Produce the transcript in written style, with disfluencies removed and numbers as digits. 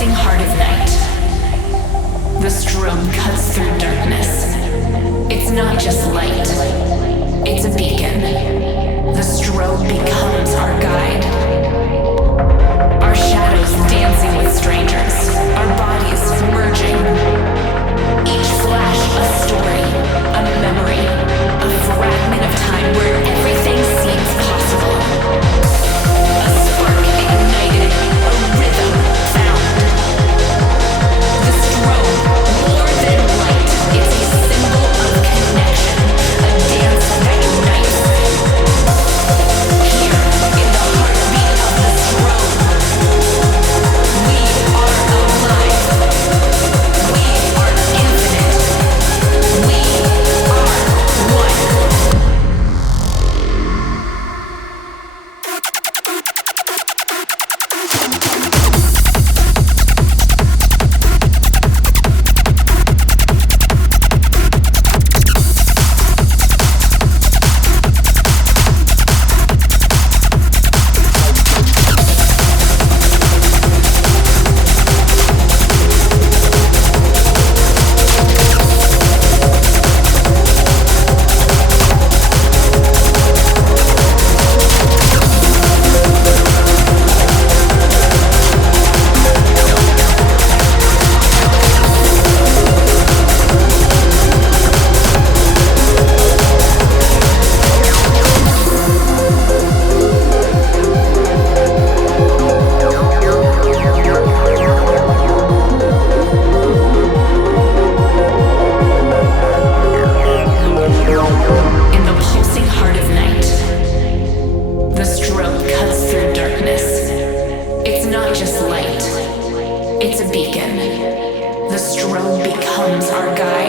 pulsing heart of night, the strobe cuts through darkness. It's not just light, it's a beacon. The strobe becomes our guide. Our shadows dancing with strangers, our bodies merging. Each flash a story, a memory, a fragment of time where everything seems possible. A spark ignited, a rhythm found. The strobe, more than light, it's a symbol of connection, a dance that unites. Here, in the heartbeat of the strobe, we are alive. We are infinite. We are one. It's a beacon. The strobe becomes our guide.